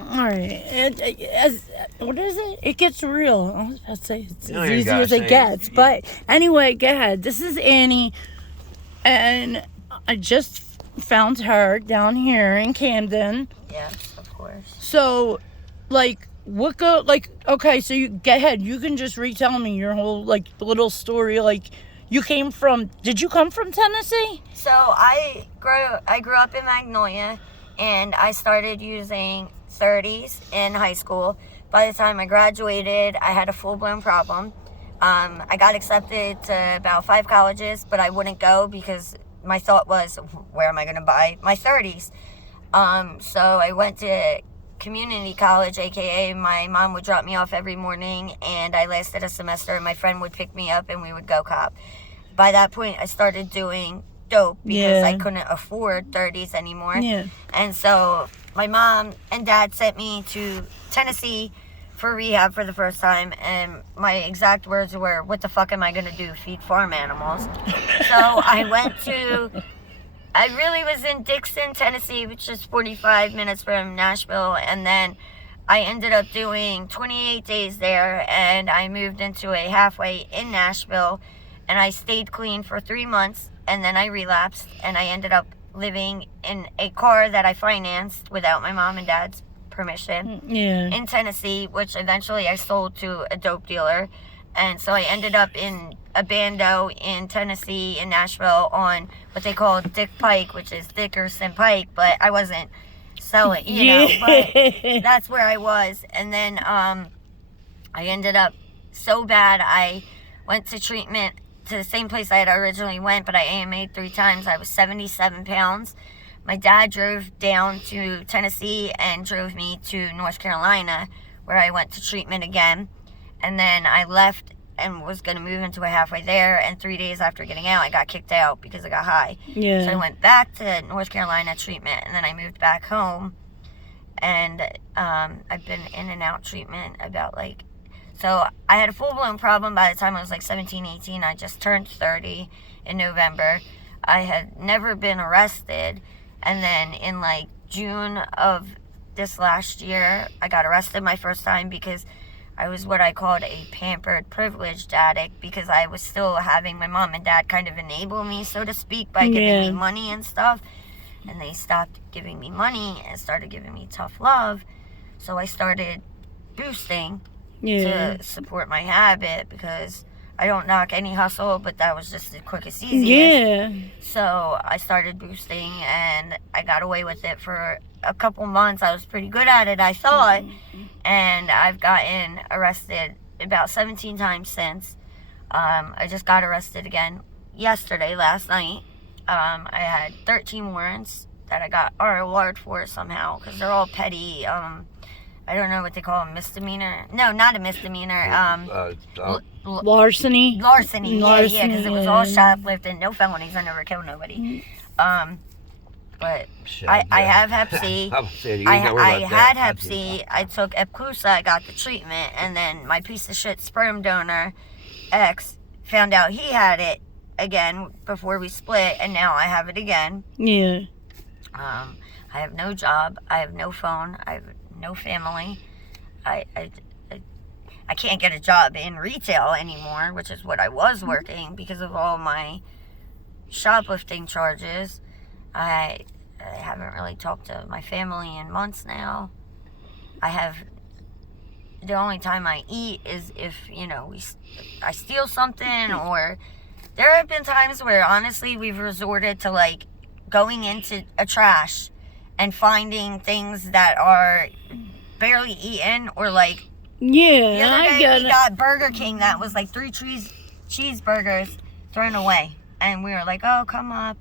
right. What is it? It gets real. I was about to say it's You as ain't easy gotta as it say gets. it. But anyway, go ahead. This is Annie, and I just found her down here in Camden. Yes, of course. So, okay, so you go ahead. You can just retell me your whole, little story. Did you come from Tennessee? So I grew up in Magnolia, and I started using 30'S in high school. By the time I graduated, I had a full-blown problem. I got accepted to about 5 colleges, but I wouldn't go because my thought was, where am I going to buy my 30'S? So I went to community college, aka my mom would drop me off every morning, and I lasted a semester, and my friend would pick me up and we would go cop. By that point, I started doing dope because I couldn't afford 30'S anymore. Yeah. And so my mom and dad sent me to Tennessee for rehab for the first time, and my exact words were, what the fuck am I gonna do, feed farm animals? So I really was in Dixon, Tennessee, which is 45 minutes from Nashville, and then I ended up doing 28 days there, and I moved into a halfway in Nashville, and I stayed clean for 3 months, and then I relapsed, and I ended up living in a car that I financed without my mom and dad's permission in Tennessee, which eventually I sold to a dope dealer. And so I ended up in a bando in Tennessee, in Nashville, on what they call Dick Pike, which is Dickerson Pike, but I wasn't selling, you know, but that's where I was. And then I ended up so bad, I went to treatment to the same place I had originally went, but I AMA'd 3 times. I was 77 pounds. My dad drove down to Tennessee and drove me to North Carolina, where I went to treatment again. And then I left and was going to move into a halfway there. And 3 days after getting out, I got kicked out because I got high. Yeah. So I went back to North Carolina treatment, and then I moved back home. And I've been in and out treatment so I had a full-blown problem by the time I was 17, 18. I just turned 30 in November. I had never been arrested. And then in June of this last year, I got arrested my first time because I was what I called a pampered, privileged addict, because I was still having my mom and dad kind of enable me, so to speak, by giving me money and stuff. And they stopped giving me money and started giving me tough love. So I started boosting to support my habit, because I don't knock any hustle, but that was just the quickest, easiest. Yeah. So I started boosting, and I got away with it for a couple months. I was pretty good at it, I thought. And I've gotten arrested about 17 times since. I just got arrested again last night. I had 13 warrants that I got ROR'd for somehow, because they're all petty. I don't know what they call them, misdemeanor. No, not a misdemeanor. Larceny. Larceny, yeah, because it was all shoplifting, no felonies. I never killed nobody. But I have Hep C. I had Hep C. I took Epclusa. I got the treatment, and then my piece of shit sperm donor, ex, found out he had it again before we split, and now I have it again. Yeah. I have no job. I have no phone. I have no family. I can't get a job in retail anymore, which is what I was working, because of all my shoplifting charges. I haven't really talked to my family in months now. The only time I eat is if, I steal something, or there have been times where honestly we've resorted to going into a trash and finding things that are barely eaten, or the other day we got Burger King that was 3 cheeseburgers thrown away, and we were like, oh, come up.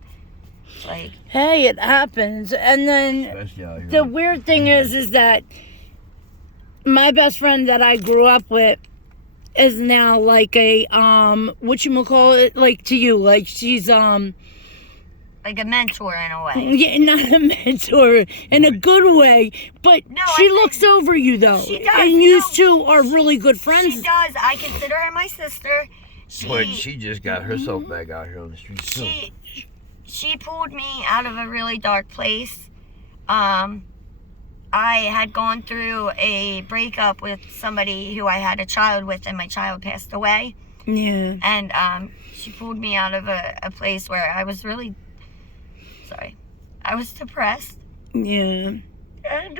Hey, it happens. And then the weird thing is that my best friend that I grew up with is now a whatchamacallit, to you, she's like a mentor in a way. Yeah, not a mentor in a good way, but she looks over you though. She does. And you two are really good friends. She does. I consider her my sister. But she just got herself back out here on the streets too. She pulled me out of a really dark place. I I had gone through a breakup with somebody who I had a child with, and my child passed away. Yeah. And she pulled me out of a place where I was really, I was depressed. Yeah. And,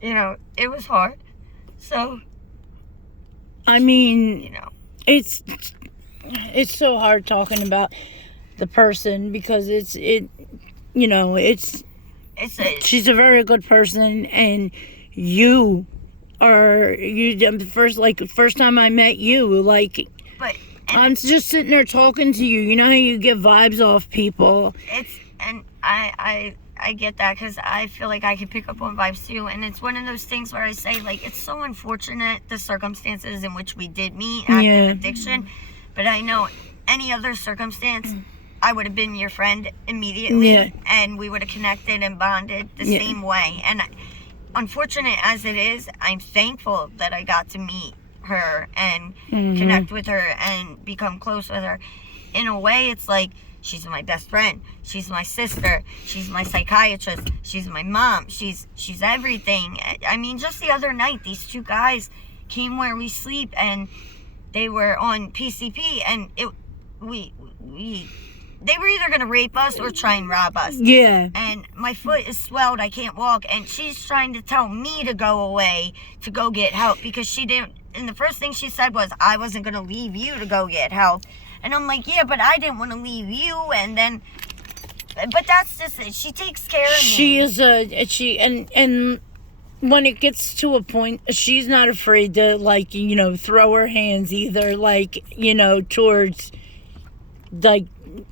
it was hard. So, I mean, it's so hard talking about the person because she's a very good person, and first time I met you, I'm just sitting there talking to you. You know how you get vibes off people. I get that because I feel like I can pick up on vibes too, and it's one of those things where I say, it's so unfortunate the circumstances in which we did meet active addiction, but I know any other circumstance I would have been your friend immediately, and we would have connected and bonded the same way. And unfortunate as it is, I'm thankful that I got to meet her and connect with her and become close with her. In a way, it's like she's my best friend, she's my sister, she's my psychiatrist, she's my mom, she's everything. I mean, just the other night, these two guys came where we sleep, and they were on PCP, and they were either going to rape us or try and rob us. Yeah. And my foot is swelled. I can't walk. And she's trying to tell me to go away to go get help because she didn't. And the first thing she said was, I wasn't going to leave you to go get help. And I'm like, yeah, but I didn't want to leave you. And then, but that's just it. She takes care of me. She is and when it gets to a point, she's not afraid to, throw her hands either, towards,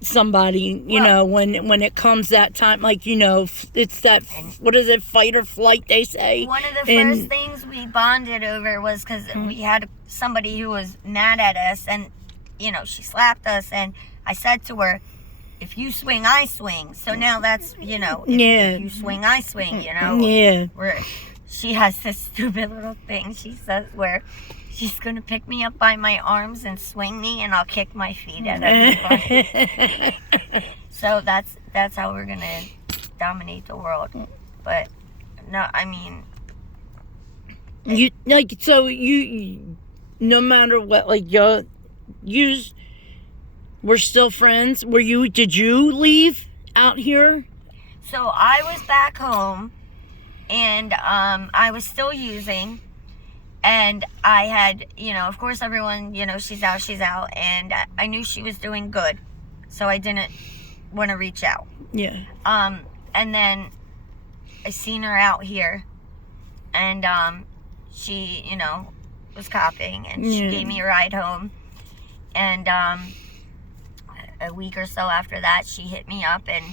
somebody, when it comes that time, it's that, what is it, fight or flight, they say. One of the first things we bonded over was because we had somebody who was mad at us, and, she slapped us, and I said to her, if you swing, I swing. So now that's, if you swing, I swing, Yeah. She has this stupid little thing she says where she's going to pick me up by my arms and swing me, and I'll kick my feet at everybody. So that's how we're going to dominate the world. But, no, I mean... You no matter what, you were still friends? Did you leave out here? So I was back home, and I was still using, and I had, of course everyone, she's out, and I knew she was doing good, so I didn't want to reach out. Yeah. And then I seen her out here, and she, was copping, and she gave me a ride home, and a week or so after that, she hit me up, and,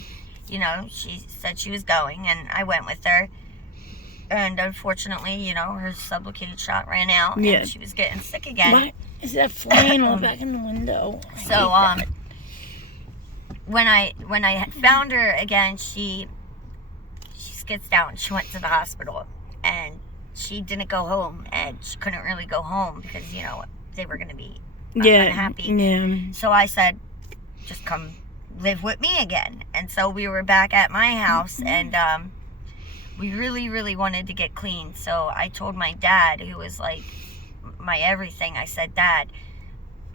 she said she was going, and I went with her. And unfortunately, her sublocated shot ran out, and she was getting sick again. What is that flying all back in the window? So, when I had found her again, she skids down. She went to the hospital, and she didn't go home, and she couldn't really go home because they were going to be unhappy. Yeah. So I said, just come live with me again. And so we were back at my house, and we really, really wanted to get clean. So I told my dad, who was my everything, I said, Dad,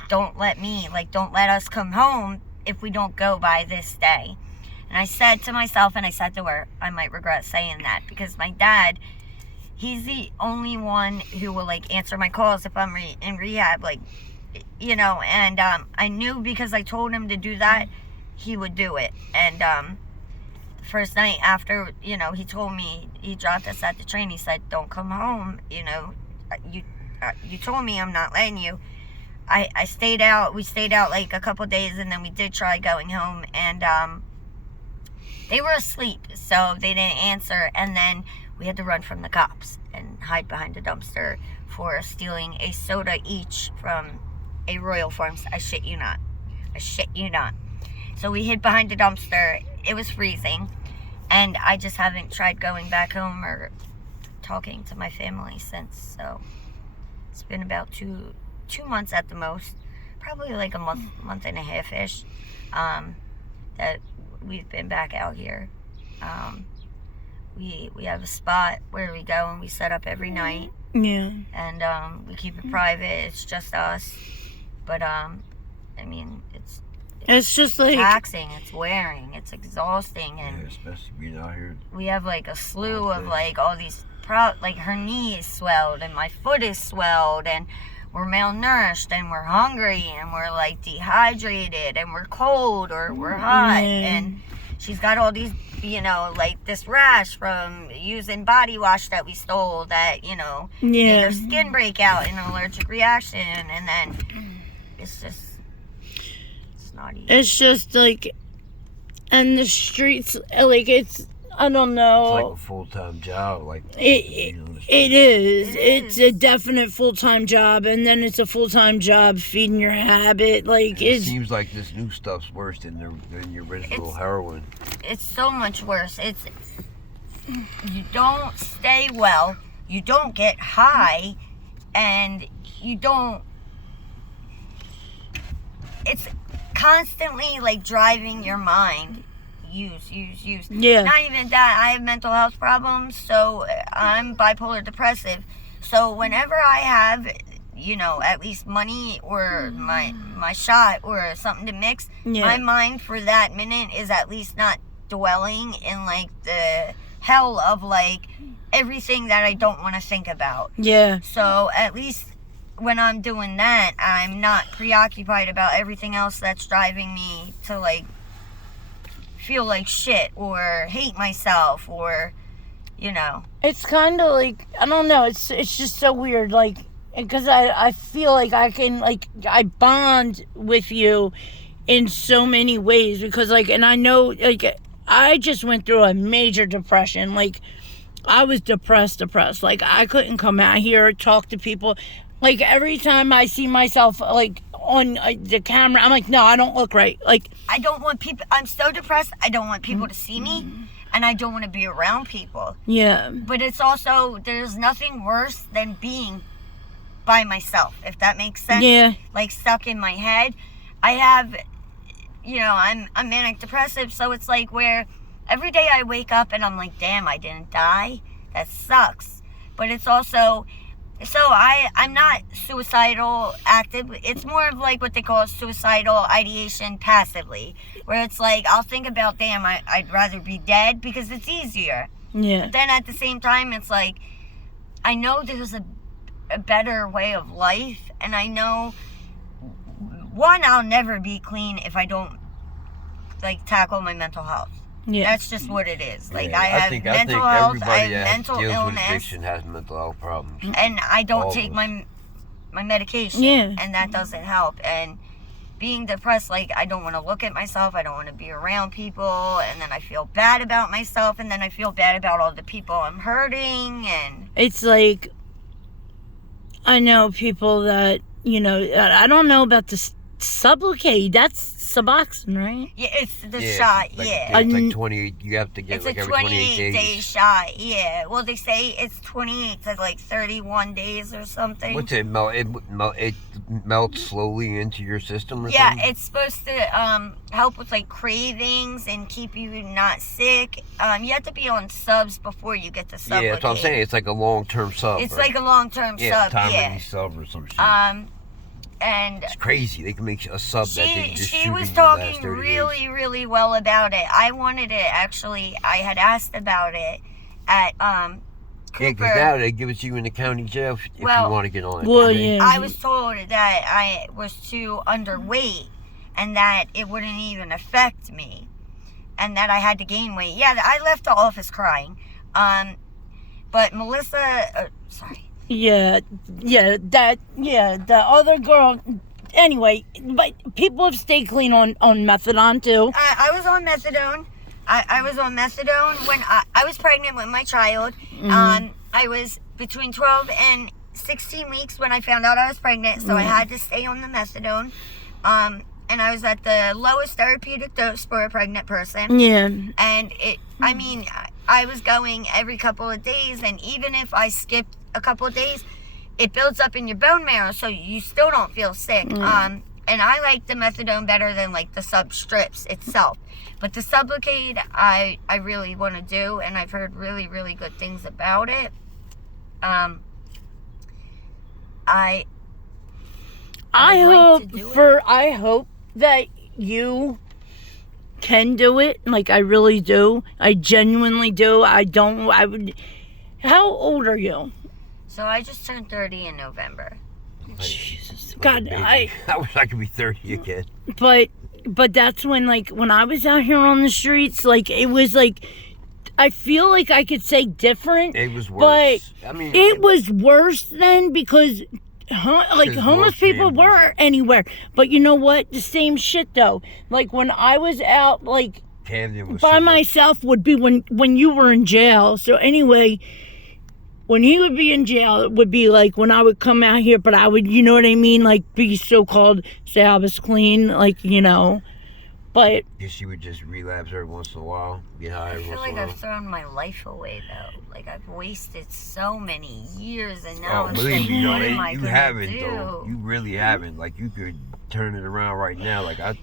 don't let us come home if we don't go by this day. And I said to myself, and I said to her, I might regret saying that, because my dad, he's the only one who will answer my calls if I'm in rehab, and I knew because I told him to do that, he would do it. And first night after, he told me, he dropped us at the train, he said, don't come home, you told me I'm not letting you. I stayed out, we stayed out a couple days, and then we did try going home, and they were asleep, so they didn't answer, and then we had to run from the cops and hide behind a dumpster for stealing a soda each from a Royal Farms. I shit you not. So we hid behind a dumpster. It was freezing, and I just haven't tried going back home or talking to my family since. So it's been about two months at the most, probably a month and a half-ish, that we've been back out here. we have a spot where we go and we set up every night. Yeah. And we keep it private. It's just us. But I mean, it's just like taxing. It's wearing. It's exhausting. And yeah, especially being out here. we have like a slew of like all these like her knee is swelled and my foot is swelled and we're malnourished and we're hungry and we're like dehydrated and we're cold or we're hot and she's got all these, you know, like this rash from using body wash that we stole that, you know, made her skin break out in an allergic reaction. And then it's not easy. It's just like, and the streets, like, it's, I don't know. It's like a full-time job. Like it is. It's a definite full-time job, and then it's a full-time job feeding your habit. Like it seems like this new stuff's worse than the original heroin. It's so much worse. You don't stay well, you don't get high, and you don't. It's constantly like driving your mind. Use. Yeah. Not even that. I have mental health problems, so I'm bipolar depressive. So whenever I have, you know, at least money or my shot or something to mix, my mind for that minute is at least not dwelling in like the hell of like everything that I don't want to think about. Yeah. So at least when I'm doing that, I'm not preoccupied about everything else that's driving me to like feel like shit or hate myself or, you know. It's kind of like, I don't know, it's just so weird, like, because I feel like I can, like, I bond with you in so many ways because, like, and I know, like, I just went through a major depression. Like, I was depressed. Like, I couldn't come out here, talk to people. Like, every time I see myself, like, on the camera, I'm like, no, I don't look right. Like, I don't want people, I'm so depressed, I don't want people to see me, and I don't want to be around people. Yeah. But it's also, there's nothing worse than being by myself, if that makes sense. Yeah. Like, stuck in my head. I have, you know, I'm manic depressive, so it's like where every day I wake up and I'm like, damn, I didn't die. That sucks. But it's also, so I'm not suicidal active. It's more of like what they call suicidal ideation passively, where it's like I'll think about, damn, I'd rather be dead because it's easier. Yeah. But then at the same time, it's like I know there's a better way of life, and I know I'll never be clean if I don't like tackle my mental health. Yeah. That's just what it is. Like, Yeah, I have mental health, I have mental illness. With addiction has mental health problems. And I don't take my medication. Yeah. And that doesn't help. And being depressed, like, I don't want to look at myself. I don't want to be around people. And then I feel bad about myself. And then I feel bad about all the people I'm hurting. And it's like, I know people that, you know, I don't know about the Sublocade. That's Suboxone, right? yeah, it's the shot, Like, yeah. It's like 28, you have to get It's like a every 28 28 day days. shot, yeah. Well, they say it's 28 to like 31 days or something. What's it melt? It melts slowly into your system or Yeah, something? it's supposed to help with like cravings and keep you not sick. You have to be on subs before you get the sub. Yeah, that's what I'm saying. It's like a long-term sub. It's right? like a long-term sub, time yeah. release sub or some shit. And It's crazy. They can make a sub that they just she shoot was in the last talking 30 really, days. really well about it. I wanted it, actually. I had asked about it at Yeah, Cooper. because now they give it to you in the county jail if you want to get on it. Well, don't they? yeah. I was told that I was too underweight and that it wouldn't even affect me and that I had to gain weight. Yeah, I left the office crying. But Melissa, sorry. Yeah, the other girl. Anyway, but people have stayed clean on methadone too. I was on methadone. I was on methadone when I was pregnant with my child. I was between 12 and 16 weeks when I found out I was pregnant, so I had to stay on the methadone. And I was at the lowest therapeutic dose for a pregnant person. Yeah. And I was going every couple of days, and even if I skipped a couple of days, it builds up in your bone marrow, so you still don't feel sick. and I like the methadone better than like the sub strips itself. But the Sublocade, I really want to do, and I've heard really, really good things about it. I hope that you can do it. Like, I really do. I genuinely do. How old are you? So I just turned 30 in November. Jesus. God, I wish I could be 30 again. But that's when, like, when I was out here on the streets, like, it was like, I feel like I could say different. It was worse. But it was worse then because homeless people weren't anywhere. But you know what? The same shit though. Like when I was out, like Camden was by myself would be when you were in jail. So anyway, when he would be in jail, it would be like when I would come out here. But I would, you know what I mean? Like be so-called say I was clean, like, you know. But guess she would just relapse every once in a while, get high every once in a while. I feel like I've thrown my life away though. Like I've wasted so many years, and now it's like, what am I gonna do? Though. You really haven't. Like you could turn it around right now. Like I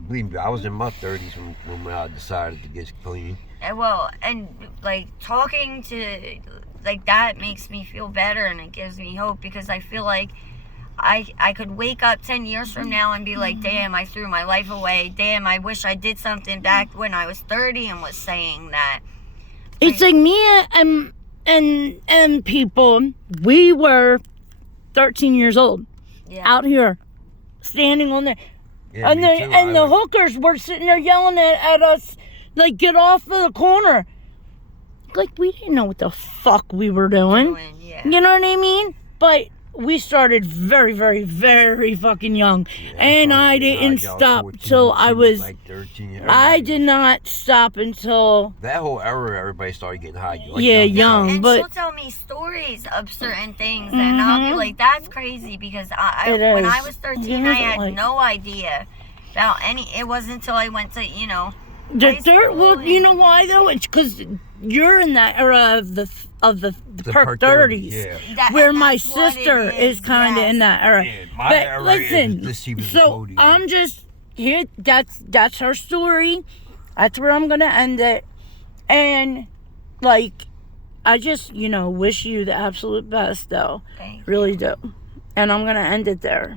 believe I was in my 30s when I decided to get clean. And like talking to like that makes me feel better, and it gives me hope because I feel like I could wake up 10 years from now and be like, damn, I threw my life away. Damn, I wish I did something back when I was 30 and was saying that. It's like me and people, we were 13 years old out here standing on there. Yeah, and the hookers were sitting there yelling at us, like, get off of the corner. Like, we didn't know what the fuck we were doing. You know what I mean? But we started very, very, very fucking young. And I didn't stop till I was like 13. I did not stop until that whole era everybody started getting high. Like young. And but she'll tell me stories of certain things, and I'll be like, that's crazy because when I was 13, I had no idea about any. It wasn't until I went to, you know, well, you know why though? It's because you're in that era of the PERK 30's, where my sister is kind of in that era. Yeah, my era listen, so I'm just here. That's her story. That's where I'm gonna end it. And like, I just wish you the absolute best, though. Thank you. Really do. And I'm gonna end it there.